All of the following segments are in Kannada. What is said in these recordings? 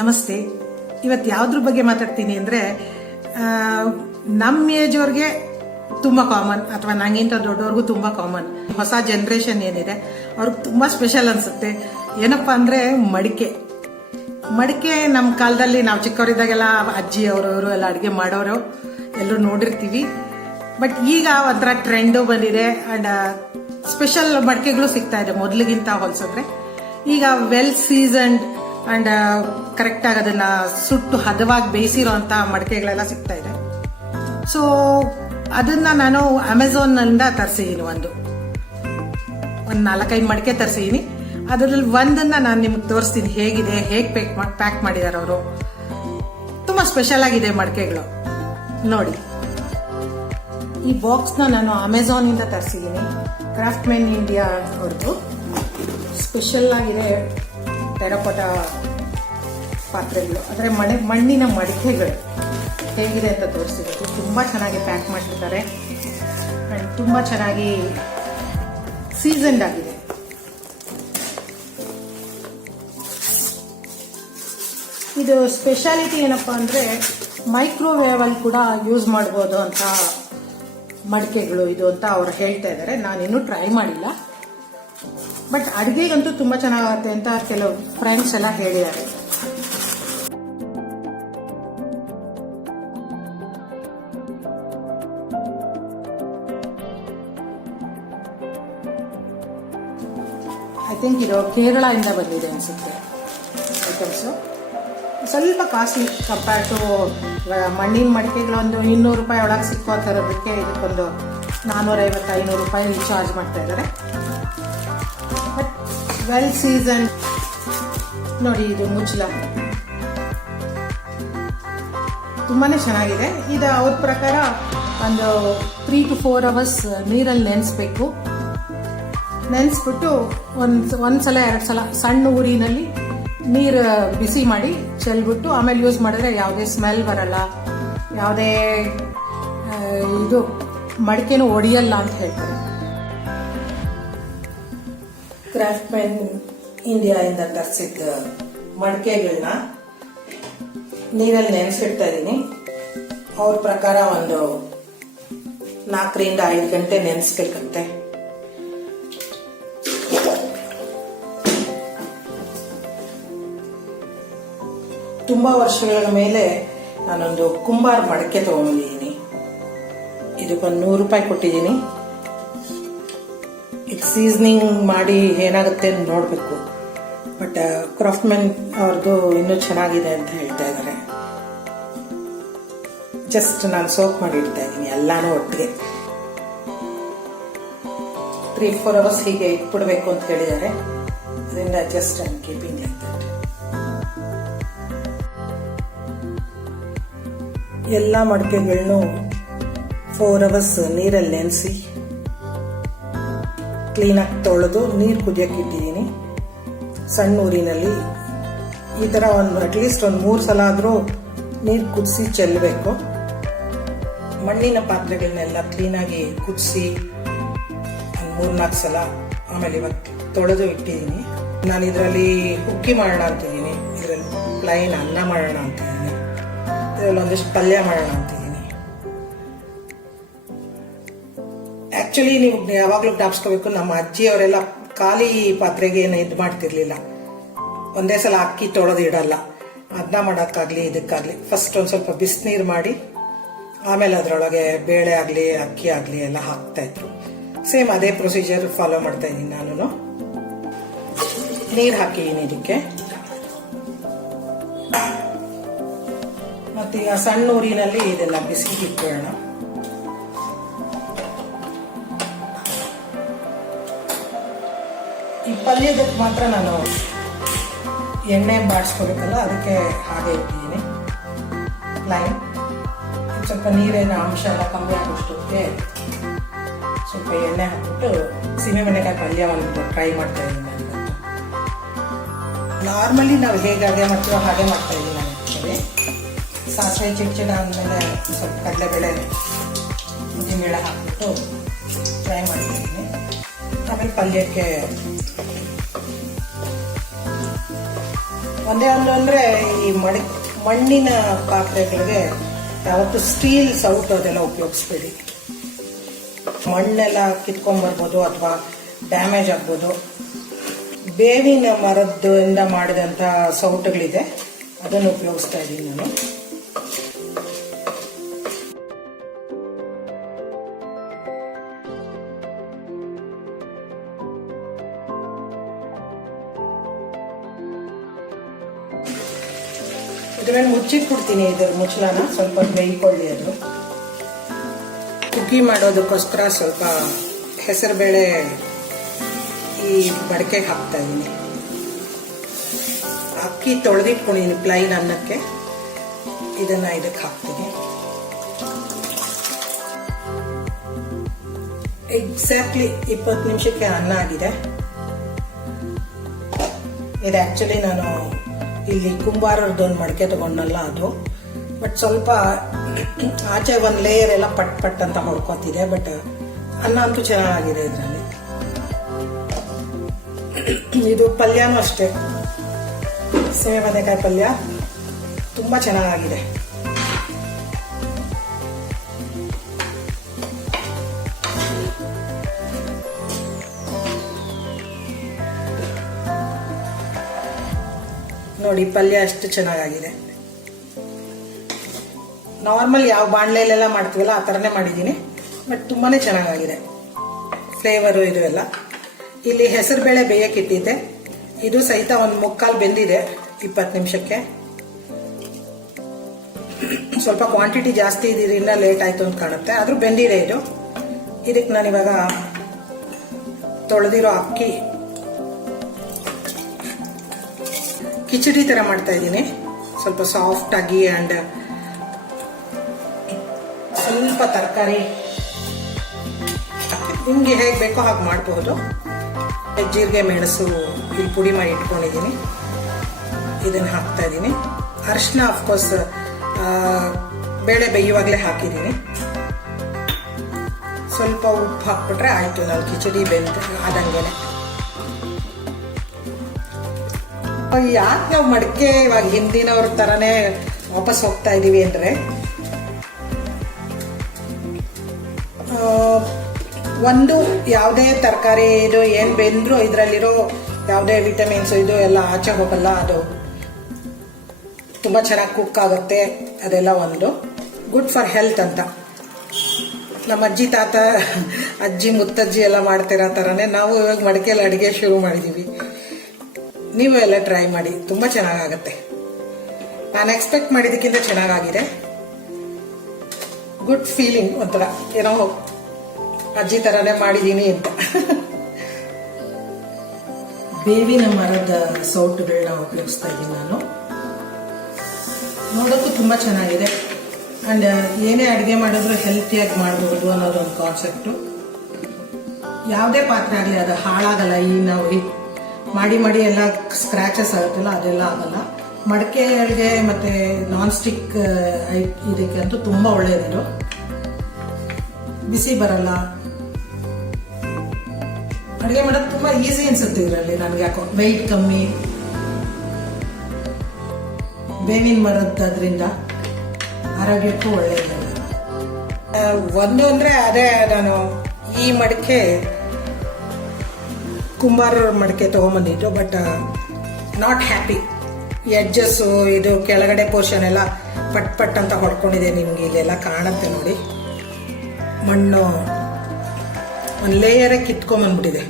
ನಮಸ್ತೆ. ಇವತ್ತು ಯಾವುದ್ರ ಬಗ್ಗೆ ಮಾತಾಡ್ತೀನಿ ಅಂದರೆ, ನಮ್ಮ ಏಜ್ ಅವ್ರಿಗೆ ತುಂಬ ಕಾಮನ್, ಅಥವಾ ನಂಗಿಂತ ದೊಡ್ಡವ್ರಿಗೂ ತುಂಬ ಕಾಮನ್. ಹೊಸ ಜನ್ರೇಷನ್ ಏನಿದೆ ಅವ್ರಿಗೆ ತುಂಬ ಸ್ಪೆಷಲ್ ಅನಿಸುತ್ತೆ. ಏನಪ್ಪ ಅಂದರೆ ಮಡಿಕೆ ನಮ್ಮ ಕಾಲದಲ್ಲಿ ನಾವು ಚಿಕ್ಕವರಿದ್ದಾಗೆಲ್ಲ ಅಜ್ಜಿ ಅವರು ಎಲ್ಲ ಅಡುಗೆ ಮಾಡೋರು ಎಲ್ಲರೂ ನೋಡಿರ್ತೀವಿ. ಬಟ್ ಈಗ ಒಂಥರ ಟ್ರೆಂಡು ಬಂದಿದೆ ಆ್ಯಂಡ್ ಸ್ಪೆಷಲ್ ಮಡಿಕೆಗಳು ಸಿಗ್ತಾ ಇದೆ ಮೊದಲಿಗಿಂತ ಹೋಲಿಸಿದ್ರೆ. ಈಗ ವೆಲ್ ಸೀಸನ್ಡ್ ಅಂಡ್ ಕರೆಕ್ಟಾಗಿ ಅದನ್ನ ಸುಟ್ಟು ಹದವಾಗಿ ಬೇಯಿಸಿರೋಂಥ ಮಡಿಕೆಗಳೆಲ್ಲ ಸಿಗ್ತಾ ಇದೆ. ಸೊ ಅದನ್ನ ನಾನು ಅಮೆಝಾನ್ನಿಂದ ತರಿಸಿದ್ದೀನಿ. ಒಂದು 4-5 ಮಡಿಕೆ ತರಿಸಿದ್ದೀನಿ. ಅದರಲ್ಲಿ ಒಂದನ್ನ ನಾನು ನಿಮ್ಗೆ ತೋರಿಸ್ತೀನಿ ಹೇಗಿದೆ, ಹೇಗೆ ಪ್ಯಾಕ್ ಮಾಡಿದಾರೆ ಅವರು. ತುಂಬ ಸ್ಪೆಷಲ್ ಆಗಿದೆ ಮಡಿಕೆಗಳು ನೋಡಿ. ಈ ಬಾಕ್ಸ್ನ ನಾನು ಅಮೆಝಾನಿಂದ ತರಿಸಿದ್ದೀನಿ. ಕ್ರಾಫ್ಟ್ಮನ್ ಇಂಡಿಯಾ ಅವ್ರದ್ದು ಸ್ಪೆಷಲ್ ಆಗಿದೆ ಟೆರಕೋಟ ಪಾತ್ರೆಗಳು, ಅಂದರೆ ಮಣ್ಣಿನ ಮಡಿಕೆಗಳು ಹೇಗಿದೆ ಅಂತ ತೋರಿಸಿರೋದು. ತುಂಬ ಚೆನ್ನಾಗಿ ಪ್ಯಾಕ್ ಮಾಡಿರ್ತಾರೆ ಆ್ಯಂಡ್ ತುಂಬ ಚೆನ್ನಾಗಿ ಸೀಸನ್ಡ್ ಆಗಿದೆ. ಇದು ಸ್ಪೆಷಾಲಿಟಿ ಏನಪ್ಪ ಅಂದರೆ ಮೈಕ್ರೋವೇವಲ್ಲಿ ಕೂಡ ಯೂಸ್ ಮಾಡ್ಬೋದು ಅಂತ ಮಡಿಕೆಗಳು ಇದು ಅಂತ ಅವ್ರು ಹೇಳ್ತಾ ಇದ್ದಾರೆ. ನಾನಿನ್ನೂ ಟ್ರೈ ಮಾಡಿಲ್ಲ, ಬಟ್ ಅಡುಗೆಗಂತೂ ತುಂಬ ಚೆನ್ನಾಗುತ್ತೆ ಅಂತ ಕೆಲವು ಫ್ರೆಂಡ್ಸ್ ಎಲ್ಲ ಹೇಳಿದ್ದಾರೆ. ಐ ಥಿಂಕ್ ಇದು ಕೇರಳದಿಂದ ಬಂದಿದೆ ಅನಿಸುತ್ತೆ ಐಟಮ್ಸು. ಸ್ವಲ್ಪ ಕಾಸ್ಟ್ಲಿ ಕಂಪೇರ್ ಟು ಮಣ್ಣಿನ ಮಡಿಕೆಗಳು. ಒಂದು 200 ರೂಪಾಯಿ ಒಳಗೆ ಸಿಕ್ಕೋ ಥರದಕ್ಕೆ ಇದಕ್ಕೊಂದು 450-500 ರೂಪಾಯಿ ಚಾರ್ಜ್ ಮಾಡ್ತಾ ಇದ್ದಾರೆ. ಬಟ್ ವೆಲ್ ಸೀಸನ್ ನೋಡಿ. ಇದು ಮುಚ್ಚಲ ತುಂಬಾನೇ ಚೆನ್ನಾಗಿದೆ. ಇದು ಅವ್ರ ಪ್ರಕಾರ ಒಂದು 3 to 4 ಅವರ್ಸ್ ನೀರಲ್ಲಿ ನೆನೆಸ್ಬೇಕು. ನೆನೆಸ್ಬಿಟ್ಟು ಒಂದ್ಸಲ 2 ಸಲ ಸಣ್ಣ ಊರಿನಲ್ಲಿ ನೀರು ಬಿಸಿ ಮಾಡಿ ಚೆಲ್ಬಿಟ್ಟು ಆಮೇಲೆ ಯೂಸ್ ಮಾಡಿದ್ರೆ ಯಾವುದೇ ಸ್ಮೆಲ್ ಬರಲ್ಲ, ಯಾವುದೇ ಇದು ಮಡಿಕೆನೂ ಒಡೆಯಲ್ಲ ಅಂತ ಹೇಳ್ತಾರೆ. ಕ್ರಾಫ್ಟ್ಮನ್ ಇಂಡಿಯಾ ಇಂದ ತರಿಸಿದ್ದ ಮಡಿಕೆಗಳನ್ನ ನೀರಲ್ಲಿ ನೆನೆಸಿಡ್ತಾ ಇದ್ದೀನಿ. ಅವ್ರ ಪ್ರಕಾರ ಒಂದು 4ರಿಂದ 5 ಗಂಟೆ ನೆನೆಸ್ಬೇಕಂತೆ. ತುಂಬಾ ವರ್ಷಗಳ ಮೇಲೆ ನಾನೊಂದು ಕುಂಬಾರ್ ಮಡಿಕೆ ತಗೊಂಡಿದ್ದೀನಿ. ಇದಕ್ಕೊಂದು 100 ರೂಪಾಯಿ ಕೊಟ್ಟಿದ್ದೀನಿ. ಇದು ಸೀಸನಿಂಗ್ ಮಾಡಿ ಏನಾಗುತ್ತೆ ಅಂತ ನೋಡಬೇಕು. ಬಟ್ ಕ್ರಾಫ್ಟ್ಮನ್ ಅವ್ರದ್ದು ಇನ್ನೂ ಚೆನ್ನಾಗಿದೆ ಅಂತ ಹೇಳ್ತಾ ಇದ್ದಾರೆ. ಜಸ್ಟ್ ನಾನು ಸೋಕ್ ಮಾಡಿ ಇಡ್ತಾ ಇದ್ದೀನಿ ಎಲ್ಲಾನು ಒಟ್ಟಿಗೆ. 3-4 ಅವರ್ಸ್ ಹೀಗೆ ಇಟ್ಬಿಡ್ಬೇಕು ಅಂತ ಹೇಳಿದ್ದಾರೆ. ಅದರಿಂದ just I am keeping like that. ಎಲ್ಲ ಮಡಿಕೆಗಳನ್ನು 4 ಅವರ್ಸ್ ನೀರಲ್ಲಿ ನೆನೆಸಿ ಕ್ಲೀನಾಗಿ ತೊಳೆದು ನೀರು ಕುದಿಯಕ್ಕೆ ಇಟ್ಟಿದ್ದೀನಿ. ಸಣ್ಣ ಊರಿನಲ್ಲಿ ಈ ಥರ ಅಟ್ಲೀಸ್ಟ್ ಒಂದು 3 ಸಲ ಆದರೂ ನೀರು ಕುದಿಸಿ ಚೆಲ್ಲಬೇಕು. ಮಣ್ಣಿನ ಪಾತ್ರೆಗಳನ್ನೆಲ್ಲ ಕ್ಲೀನಾಗಿ ಕುದಿಸಿ 3-4 ಸಲ ಆಮೇಲೆ ಇವತ್ತು ತೊಳೆದು ಇಟ್ಟಿದ್ದೀನಿ. ನಾನು ಇದರಲ್ಲಿ ಹುಕ್ಕಿ ಮಾಡೋಣ ಅಂತಿದ್ದೀನಿ, ಇದರಲ್ಲಿ ಪ್ಲೈನ್ ಅನ್ನ ಮಾಡೋಣ ಅಂತಿದ್ದೀನಿ, ಇದರಲ್ಲಿ ಒಂದಿಷ್ಟು ಪಲ್ಯ ಮಾಡೋಣ ಅಂತಿದ್ದೀನಿ. ಆಕ್ಚುಲಿ ನೀವು ಯಾವಾಗಲೂ ಜ್ಞಾಪಿಸ್ಕೋಬೇಕು, ನಮ್ಮ ಅಜ್ಜಿಯವರೆಲ್ಲ ಖಾಲಿ ಪಾತ್ರೆಗೆ ಏನು ಇದು ಮಾಡ್ತಿರ್ಲಿಲ್ಲ. ಒಂದೇ ಸಲ ಅಕ್ಕಿ ತೊಳೆದು ಇಡಲ್ಲ. ಅನ್ನ ಮಾಡೋಕ್ಕಾಗಲಿ ಇದಕ್ಕಾಗಲಿ ಫಸ್ಟ್ ಒಂದು ಸ್ವಲ್ಪ ಬಿಸಿನೀರು ಮಾಡಿ ಆಮೇಲೆ ಅದರೊಳಗೆ ಬೇಳೆ ಆಗಲಿ ಅಕ್ಕಿ ಆಗಲಿ ಎಲ್ಲ ಹಾಕ್ತಾ ಇದ್ರು. ಸೇಮ್ ಅದೇ ಪ್ರೊಸೀಜರ್ ಫಾಲೋ ಮಾಡ್ತಾ ಇದ್ದೀನಿ ನಾನು. ನೀರು ಹಾಕಿದ್ದೀನಿ ಇದಕ್ಕೆ. ಮತ್ತೆ ಈಗ ಸಣ್ಣ ಊರಿನಲ್ಲಿ ಇದೆಲ್ಲ ಬಿಸಿಗೆ ಇಟ್ಕೊಳ್ಳೋಣ. ಈ ಪಲ್ಯದಕ್ಕೆ ಮಾತ್ರ ನಾನು ಎಣ್ಣೆ ಬಾಡಿಸ್ಕೋಬೇಕಲ್ಲ, ಅದಕ್ಕೆ ಹಾಗೆ ಇಟ್ಟಿದ್ದೀನಿ ಲೈನ್. ಸ್ವಲ್ಪ ನೀರಿನ ಅಂಶ ಎಲ್ಲ ಕಮ್ಮಿ ಆಗೋಷ್ಟಕ್ಕೆ ಸ್ವಲ್ಪ ಎಣ್ಣೆ ಹಾಕ್ಬಿಟ್ಟು ಸೀಮೆಎಣ್ಣೆಕಾಯಿ ಪಲ್ಯ ಒಂದು ಟ್ರೈ ಮಾಡ್ತಾ ಇದ್ದೀನಿ ನಾನು. ನಾರ್ಮಲಿ ನಾವು ಹೇಗೆ ಅಡುಗೆ ಮಾಡ್ತೀವೋ ಹಾಗೆ ಮಾಡ್ತಾ ಇದ್ದೀನಿ ನಾನು. ಸಾಸಿವೆ ಚಿಡ ಆದಮೇಲೆ ಸ್ವಲ್ಪ ಕಡಲೆಬೇಳೆ ಉದ್ದಿನಬೇಳೆ ಹಾಕ್ಬಿಟ್ಟು ಫ್ರೈ ಮಾಡ್ತಿದ್ದೀನಿ. ಆಮೇಲೆ ಪಲ್ಯಕ್ಕೆ ಒಂದೇ ಒಂದು ಅಂದರೆ ಈ ಮಣ್ಣಿನ ಪಾತ್ರೆಗಳಿಗೆ ಯಾವತ್ತು ಸ್ಟೀಲ್ ಸೌಟು ಅದೆಲ್ಲ ಉಪಯೋಗಿಸ್ಬೇಡಿ. ಮಣ್ಣೆಲ್ಲ ಕಿತ್ಕೊಂಡ್ಬರ್ಬೋದು ಅಥವಾ ಡ್ಯಾಮೇಜ್ ಆಗ್ಬೋದು. ಬೇವಿನ ಮರದಿಂದ ಮಾಡಿದಂಥ ಸೌಟುಗಳಿದೆ, ಅದನ್ನು ಉಪಯೋಗಿಸ್ತಾ ಇದ್ದೀನಿ ನಾನು. ಇದ್ರ ಮೇಲೆ ಮುಚ್ಚಿಟ್ಬಿಡ್ತೀನಿ. ಇದರ ಮುಚ್ಚಳನ ಸ್ವಲ್ಪ ಬೇಯ್ಕೊಳ್ಳಿ. ಅದು ಕುಕ್ಕಿ ಮಾಡೋದಕ್ಕೋಸ್ಕರ ಸ್ವಲ್ಪ ಹೆಸರುಬೇಳೆ ಈ ಮಡಕೆಗೆ ಹಾಕ್ತಾ ಇದ್ದೀನಿ. ಅಕ್ಕಿ ತೊಳೆದಿಟ್ಕೊಂಡಿದ್ದೀನಿ ಪ್ಲೈನ್ ಅನ್ನಕ್ಕೆ, ಇದನ್ನ ಇದಕ್ಕೆ ಹಾಕ್ತೀನಿ. ಎಕ್ಸಾಕ್ಟ್ಲಿ 20 ನಿಮಿಷಕ್ಕೆ ಅನ್ನ ಆಗಿದೆ. ಇದು ಆಕ್ಚುಲಿ ನಾನು ಇಲ್ಲಿ ಕುಂಬಾರರದೊಂದು ಮಡಕೆ ತಗೊಂಡಲ್ಲ ಅದು, ಬಟ್ ಸ್ವಲ್ಪ ಆಚೆ ಒಂದು ಲೇಯರ್ ಎಲ್ಲ ಪಟ್ ಪಟ್ ಅಂತ ಹೊಡ್ಕೊತಿದೆ. ಬಟ್ ಅನ್ನ ಅಂತೂ ಚೆನ್ನಾಗಿದೆ ಇದರಲ್ಲಿ. ಇದು ಪಲ್ಯನೂ ಅಷ್ಟೇ, ಸೇವೆ ಬದನೆಕಾಯಿ ಪಲ್ಯ ತುಂಬಾ ಚೆನ್ನಾಗಿದೆ. ನೋಡಿ ಪಲ್ಯ ಅಷ್ಟು ಚೆನ್ನಾಗಿದೆ. ನಾರ್ಮಲ್ ಯಾವ ಬಾಣಲೆಯಲ್ಲೆಲ್ಲ ಮಾಡ್ತೀವಲ್ಲ ಆ ಥರನೇ ಮಾಡಿದ್ದೀನಿ, ಬಟ್ ತುಂಬಾನೇ ಚೆನ್ನಾಗಿದೆ ಫ್ಲೇವರು ಇದು ಎಲ್ಲ. ಇಲ್ಲಿ ಹೆಸರುಬೇಳೆ ಬೇಯಕ್ಕೆ ಇಟ್ಟಿದ್ದೆ, ಇದು ಸಹಿತ ಒಂದು ಮುಕ್ಕಾಲು ಬೆಂದಿದೆ 20 ನಿಮಿಷಕ್ಕೆ. ಸ್ವಲ್ಪ ಕ್ವಾಂಟಿಟಿ ಜಾಸ್ತಿ ಇದರಿಂದ ಲೇಟ್ ಆಯ್ತು ಅಂತ ಕಾಣುತ್ತೆ, ಆದ್ರೂ ಬೆಂದಿದೆ ಇದು. ಇದಕ್ಕೆ ನಾನು ಇವಾಗ ತೊಳೆದಿರೋ ಅಕ್ಕಿ ಕಿಚಡಿ ತರ ಮಾಡ್ತಾ ಇದ್ದೀನಿ. ಸ್ವಲ್ಪ ಸಾಫ್ಟ್ ಆಗಿ ಅಂಡ್ ಸ್ವಲ್ಪ ತರಕಾರಿ ನಿಮ್ಗೆ ಹೇಗೆ ಬೇಕೋ ಹಾಗೆ ಮಾಡಬಹುದು. ಜೀರಿಗೆ ಮೆಣಸು ಇಲ್ಲಿ ಪುಡಿ ಮಾಡಿ ಇಟ್ಕೊಂಡಿದ್ದೀನಿ, ಇದನ್ನು ಹಾಕ್ತಾ ಇದ್ದೀನಿ. ಅರಿಶಿನ ಅಫ್ಕೋರ್ಸ್ ಬೇಳೆ ಬೇಯುವಾಗಲೇ ಹಾಕಿದ್ದೀನಿ. ಸ್ವಲ್ಪ ಉಪ್ಪು ಹಾಕ್ಬಿಟ್ರೆ ಆಯ್ತು, ನಾನು ಕಿಚಡಿ ಆದಂಗೆನೆ. ಯಾಕೆ ನಾವು ಮಡಕೆ ಇವಾಗ ಹಿಂದಿನವ್ರ ತರನೇ ವಾಪಸ್ ಹೋಗ್ತಾ ಇದೀವಿ ಅಂದ್ರೆ, ಒಂದು ಯಾವುದೇ ತರಕಾರಿ ಇದು ಏನ್ ಬೆಂದ್ರು ಇದರಲ್ಲಿರೋ ಯಾವುದೇ ವಿಟಮಿನ್ಸ್ ಇದು ಎಲ್ಲ ಆಚೆ ಹೋಗಲ್ಲ. ಅದು ತುಂಬಾ ಚೆನ್ನಾಗಿ ಕುಕ್ ಆಗುತ್ತೆ. ಅದೆಲ್ಲ ಒಂದು ಗುಡ್ ಫಾರ್ ಹೆಲ್ತ್ ಅಂತ. ನಮ್ಮ ಅಜ್ಜಿ ತಾತ ಅಜ್ಜಿ ಮುತ್ತಜ್ಜಿ ಎಲ್ಲ ಮಾಡ್ತಿರೋ ಥರನೇ ನಾವು ಇವಾಗ ಮಡಿಕೆಯಲ್ಲಿ ಅಡುಗೆ ಶುರು ಮಾಡಿದ್ದೀವಿ. ನೀವು ಎಲ್ಲ ಟ್ರೈ ಮಾಡಿ, ತುಂಬ ಚೆನ್ನಾಗಾಗತ್ತೆ. ನಾನು ಎಕ್ಸ್ಪೆಕ್ಟ್ ಮಾಡಿದ್ದಕ್ಕಿಂತ ಚೆನ್ನಾಗಾಗಿದೆ. ಗುಡ್ ಫೀಲಿಂಗ್, ಒಂಥರ ಏನೋ ಅಜ್ಜಿ ಥರನೇ ಮಾಡಿದ್ದೀನಿ ಅಂತ. ಬೇವಿನ ಮರದ ಸೌಟುಗಳನ್ನ ಉಪಯೋಗಿಸ್ತಾ ಇದ್ದೀನಿ ನಾನು. ನೋಡೋಕ್ಕೂ ತುಂಬ ಚೆನ್ನಾಗಿದೆ. ಆ್ಯಂಡ್ ಏನೇ ಅಡುಗೆ ಮಾಡಿದ್ರು ಹೆಲ್ತಿಯಾಗಿ ಮಾಡಬಹುದು ಅನ್ನೋದೊಂದು ಕಾನ್ಸೆಪ್ಟು. ಯಾವುದೇ ಪಾತ್ರೆ ಆಗಲಿ ಅದು ಹಾಳಾಗಲ್ಲ. ಈ ನಾವು ಮಾಡಿ ಮಾಡಿ ಎಲ್ಲ ಸ್ಕ್ರ್ಯಾಚಸ್ ಆಗುತ್ತಲ್ಲ, ಅದೆಲ್ಲ ಆಗಲ್ಲ. ಮಡಕೆಗೆ ಮತ್ತು ನಾನ್ ಸ್ಟಿಕ್ ಇದಕ್ಕೆ ಅಂತೂ ತುಂಬ ಒಳ್ಳೆಯದಿದು. ಬಿಸಿ ಬರಲ್ಲ, ಅಡುಗೆ ಮಾಡೋದು ತುಂಬ ಈಸಿ ಅನ್ಸುತ್ತೆ ಇದರಲ್ಲಿ. ನನಗೆ ಯಾಕೋ ವೆಯ್ಟ್ ಕಮ್ಮಿ, ಬೇವಿನ ಮರದ್ರಿಂದ ಆರೋಗ್ಯಕ್ಕೂ ಒಳ್ಳೆಯದು. ಒಂದು ಅಂದರೆ ಅದೇ, ನಾನು ಈ ಮಡಿಕೆ ಕುಂಬಾರರ ಮಡಿಕೆ ತೊಗೊಂಬಂದಿದ್ದು, ಬಟ್ ನಾಟ್ ಹ್ಯಾಪಿ. ಎಡ್ಜಸ್ಸು ಇದು ಕೆಳಗಡೆ ಪೋರ್ಷನ್ ಎಲ್ಲ ಪಟ್ ಪಟ್ ಅಂತ ಹೊಡ್ಕೊಂಡಿದೆ. ನಿಮ್ಗೆ ಇಲ್ಲೆಲ್ಲ ಕಾಣುತ್ತೆ ನೋಡಿ, ಮಣ್ಣು ಒಂದು ಲೇಯರೇ ಕಿತ್ಕೊಂಬಂದ್ಬಿಟ್ಟಿದೆ.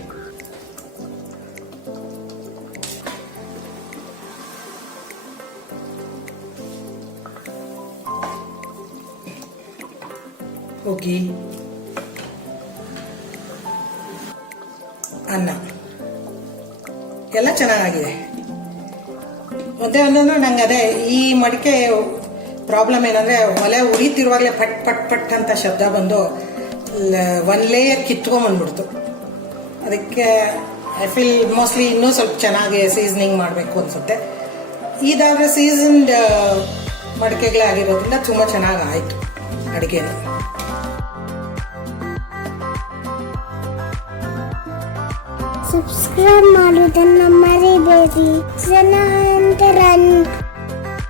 ಹೋಗಿ ಅನ್ನ ಎಲ್ಲ ಚೆನ್ನಾಗಿದೆ. ಒಂದೇ ಒಂದೊಂದು ನಂಗೆ ಅದೇ ಈ ಮಡಿಕೆ ಪ್ರಾಬ್ಲಮ್ ಏನಂದ್ರೆ, ಒಲೆ ಉರಿತಿರುವಾಗಲೇ ಪಟ್ ಪಟ್ ಪಟ್ ಅಂತ ಶಬ್ದ ಬಂದು ಒನ್ ಲೇಯರ್ ಕಿತ್ಕೊಂಡ್ಬಂದ್ಬಿಡ್ತು. ಅದಕ್ಕೆ ಐ ಫೀಲ್ ಮೋಸ್ಟ್ಲಿ ಇನ್ನೂ ಸ್ವಲ್ಪ ಚೆನ್ನಾಗಿ ಸೀಸನಿಂಗ್ ಮಾಡಬೇಕು ಅನ್ಸುತ್ತೆ. ಇದಾದರೆ ಸೀಸನ್ಡ್ ಮಡಿಕೆಗಳೇ ಆಗಿರೋದ್ರಿಂದ ತುಂಬ ಚೆನ್ನಾಗಿ ಆಯಿತು ಅಡುಗೆನೂ. ಸಬ್ಸ್ಕ್ರೈಬ್ ಮಾಡೋದನ್ನ ಮರಿಬೇಡಿ ಜನ.